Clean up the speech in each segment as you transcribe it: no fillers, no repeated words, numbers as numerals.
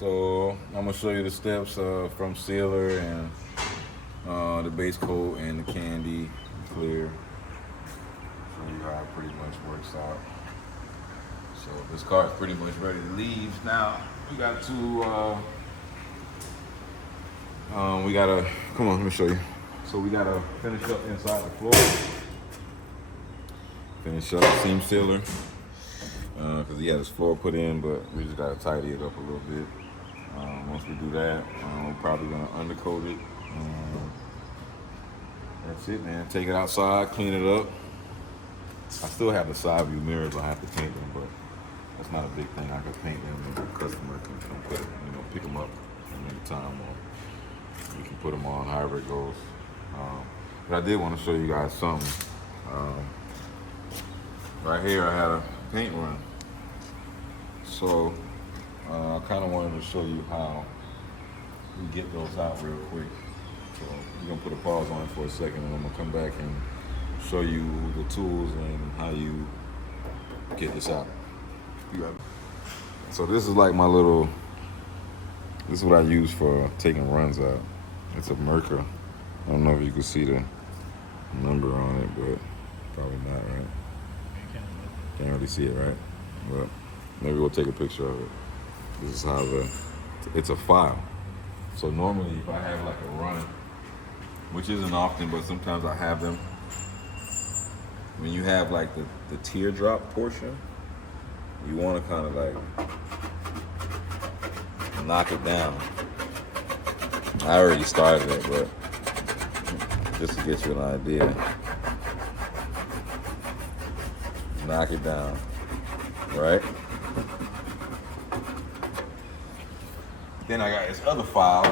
So I'm gonna show you the steps from sealer and the base coat and the candy clear. Show you how it pretty much works out. So this car is pretty much ready to leave. Now we got to we gotta come on, let me show you. So we gotta finish up inside the floor. Finish up the seam sealer. Because he had his floor put in, but we just gotta tidy it up a little bit. Once we do that, we're probably gonna undercoat it. That's it, man. Take it outside, clean it up. I still have the side view mirrors. I have to paint them, but that's not a big thing. I can paint them, and the customer can put it, pick them up at any time, or we can put them on however it goes. But I did want to show you guys something. Right here, I had a paint run. So I kind of wanted to show you how we get those out real quick. So we're gonna put a pause on it for a second, and I'm gonna come back and show you the tools and how you get this out. You got it. So this is like my little, this is what I use for taking runs out. It's a Merca. I don't know if you can see the number on it, but probably not, right? Can't really see it, right? But maybe we'll take a picture of it. This is how it's a file. So normally if I have like a run, which isn't often, but sometimes I have them, when you have like the teardrop portion, you want to kind of like knock it down. I already started it, but just to get you an idea, knock it down, right? Then I got this other file.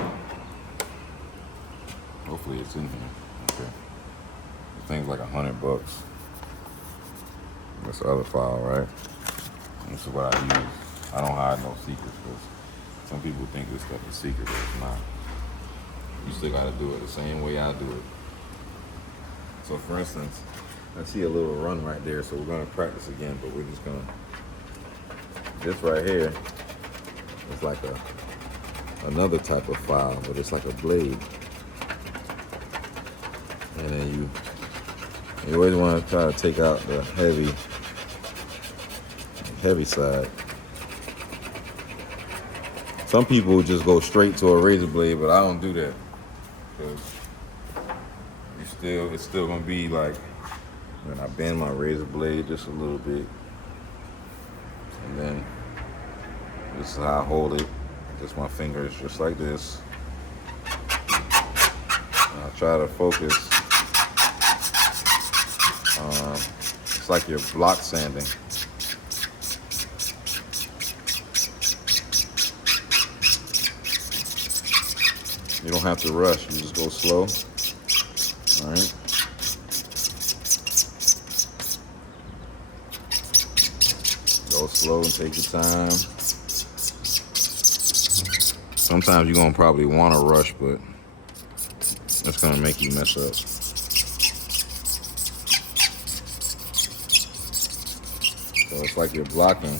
Hopefully it's in here. Okay. The thing's like $100. This other file, right? This is what I use. I don't hide no secrets because some people think this stuff is secret, but it's not. You still gotta do it the same way I do it. So for instance, I see a little run right there, so we're gonna practice again, but we're just gonna, this right here is like another type of file, but it's like a blade. And then you always wanna try to take out the heavy side. Some people just go straight to a razor blade, but I don't do that. Because it's still gonna be like, when I bend my razor blade just a little bit, and then this is how I hold it. Just my fingers, just like this. And I try to focus. It's like you're block sanding. You don't have to rush. You just go slow. All right. Go slow and take your time. Sometimes you're gonna probably want to rush, but that's gonna make you mess up. So it's like you're blocking,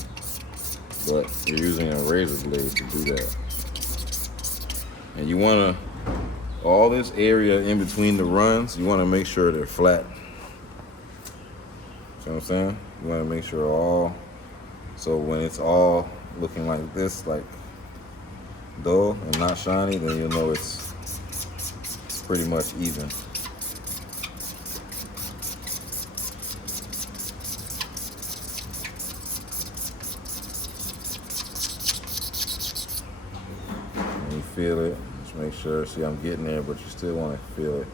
but you're using a razor blade to do that. And you wanna, all this area in between the runs, you wanna make sure they're flat. See what I'm saying? You wanna make sure all, so when it's all looking like this, like dull and not shiny, then you'll know it's pretty much even. And you feel it, just make sure, see I'm getting there, but you still want to feel it.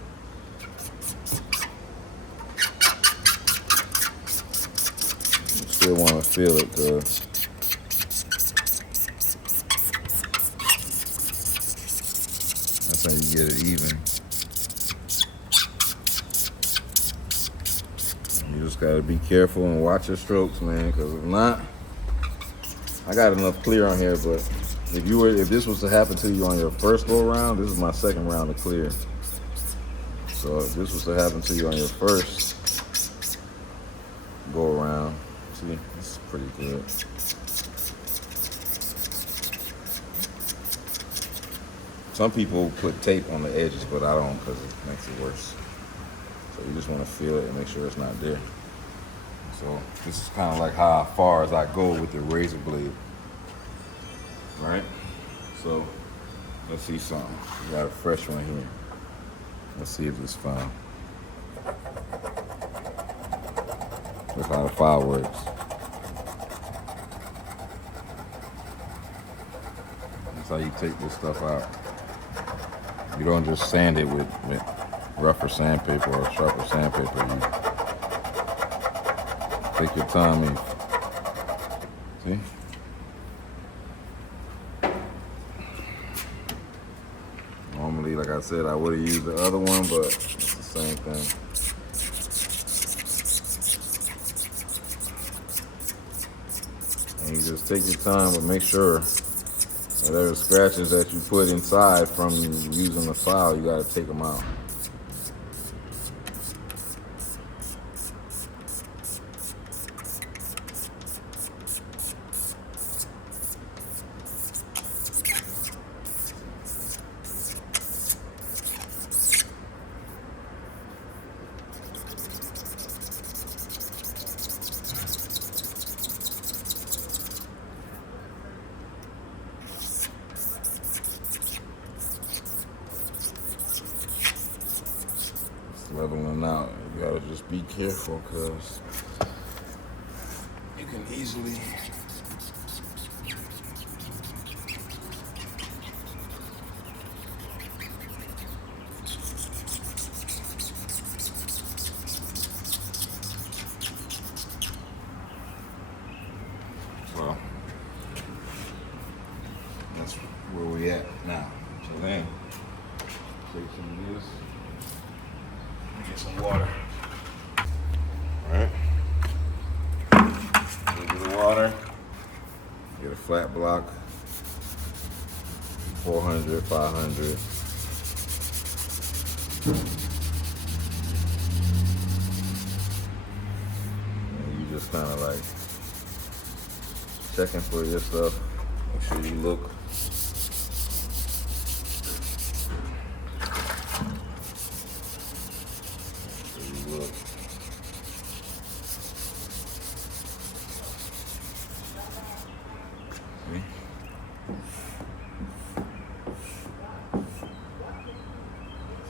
You still want to feel it, because that's how you get it even. You just gotta be careful and watch your strokes, man, because if not, I got enough clear on here, but if this was to happen to you on your first go around, this is my second round of clear. So if this was to happen to you on your first go around, see, this is pretty good. Some people put tape on the edges, but I don't because it makes it worse. So you just want to feel it and make sure it's not there. So this is kind of like how far as I go with the razor blade, right? So let's see something. We got a fresh one here. Let's see if it's fine. That's how the file works. That's how you take this stuff out. You don't just sand it with rougher sandpaper or sharper sandpaper. You take your time and see? Normally, like I said, I would have used the other one, but it's the same thing. And you just take your time, but make sure whatever scratches that you put inside from using the file, you gotta take them out. Leveling out, you gotta just be careful because you can easily well, that's where we at now. So then take some of this. Get some water. Alright. Into the water. Get a flat block. 400, 500. And you just kind of like checking for your stuff. Make sure you look.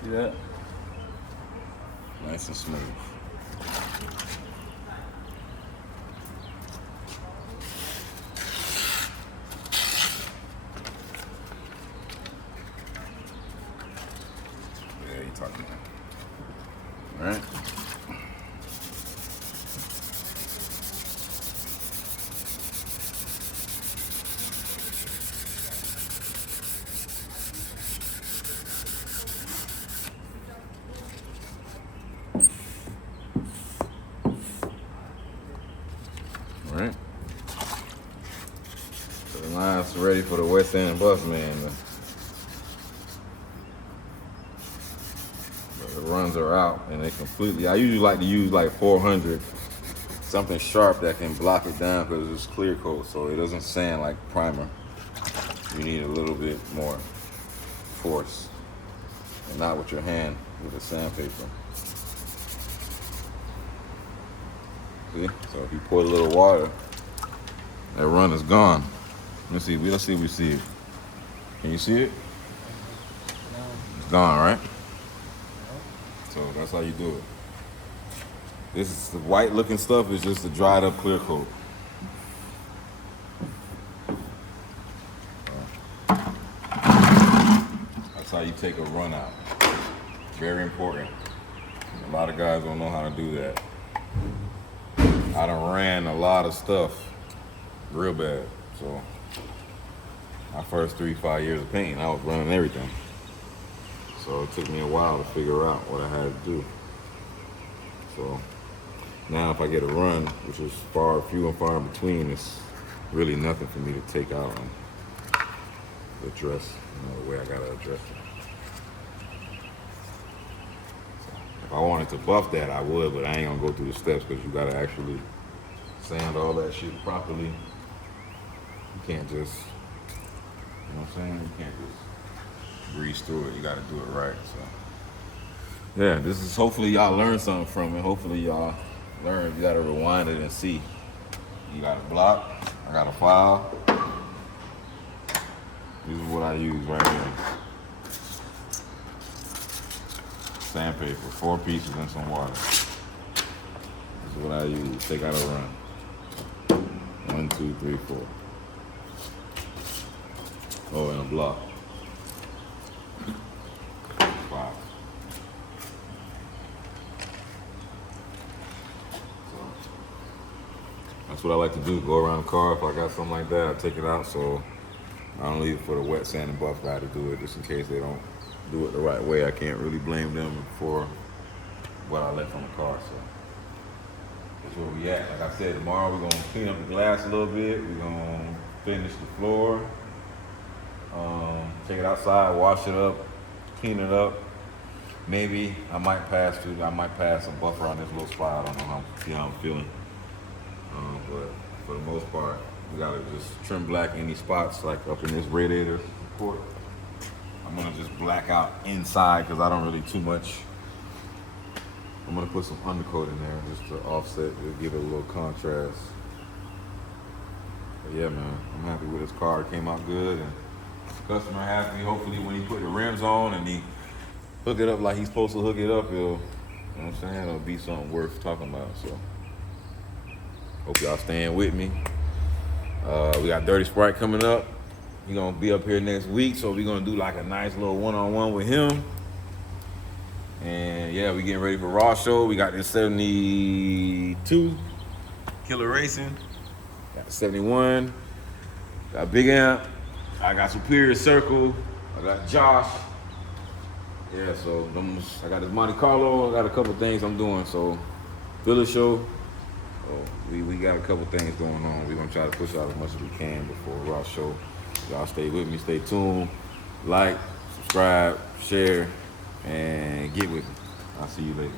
See that? Nice and smooth. Yeah, you talking about. All right. Alright. So the line's ready for the West End bus man. The runs are out and they completely, I usually like to use like 400, something sharp that can block it down because it's clear coat so it doesn't sand like primer. You need a little bit more force and not with your hand, with the sandpaper. See? So if you pour a little water, that run is gone. Let's see if we see it. Can you see it? No. It's gone, right? So that's how you do it. This is the white looking stuff is just a dried up clear coat. That's how you take a run out. Very important. A lot of guys don't know how to do that. I done ran a lot of stuff real bad. So my first 3-5 years of painting, I was running everything. So it took me a while to figure out what I had to do. So now if I get a run, which is few and far in between, it's really nothing for me to take out and address, the way I gotta address it. If I wanted to buff that, I would, but I ain't gonna go through the steps because you gotta actually sand all that shit properly. You can't just, you know what I'm saying? You can't just breeze through it. You got to do it right. So yeah, this is hopefully y'all learn something from it. Hopefully y'all learn. You got to rewind it and see. You got a block. I got a file. This is what I use right here. Sandpaper, 4 pieces and some water. This is what I use. Take out a run. 1, 2, 3, 4. Oh, and a block. 5. So that's what I like to do. Go around the car. If I got something like that, I take it out. So I don't leave it for the wet sand and buff guy to do it, just in case they don't do it the right way. I can't really blame them for what I left on the car. So that's where we at. Like I said, tomorrow we're gonna clean up the glass a little bit. We're gonna finish the floor, take it outside, wash it up, clean it up. Maybe I might pass some buffer on this little spot. I don't know how I'm feeling. But for the most part, we gotta just trim black any spots like up in this radiator support. I'm gonna just black out inside because I don't really too much. I'm gonna put some undercoat in there just to offset, to give it a little contrast. But yeah, man, I'm happy with this car. It came out good, and the customer happy. Hopefully, when he put the rims on and he hook it up like he's supposed to hook it up, you know what I'm saying? It'll be something worth talking about. So, hope y'all staying with me. We got Dirty Sprite coming up. He's gonna be up here next week, so we're gonna do like a nice little one-on-one with him. And yeah, we getting ready for Raw Show. We got this 72 Killer Racing. Got the 71. Got Big Amp. I got Superior Circle. I got Josh. Yeah, so I got this Monte Carlo. I got a couple things I'm doing. So Philly Show. Oh, we got a couple things going on. We're gonna try to push out as much as we can before Raw Show. Y'all stay with me, stay tuned, like, subscribe, share, and get with me. I'll see you later.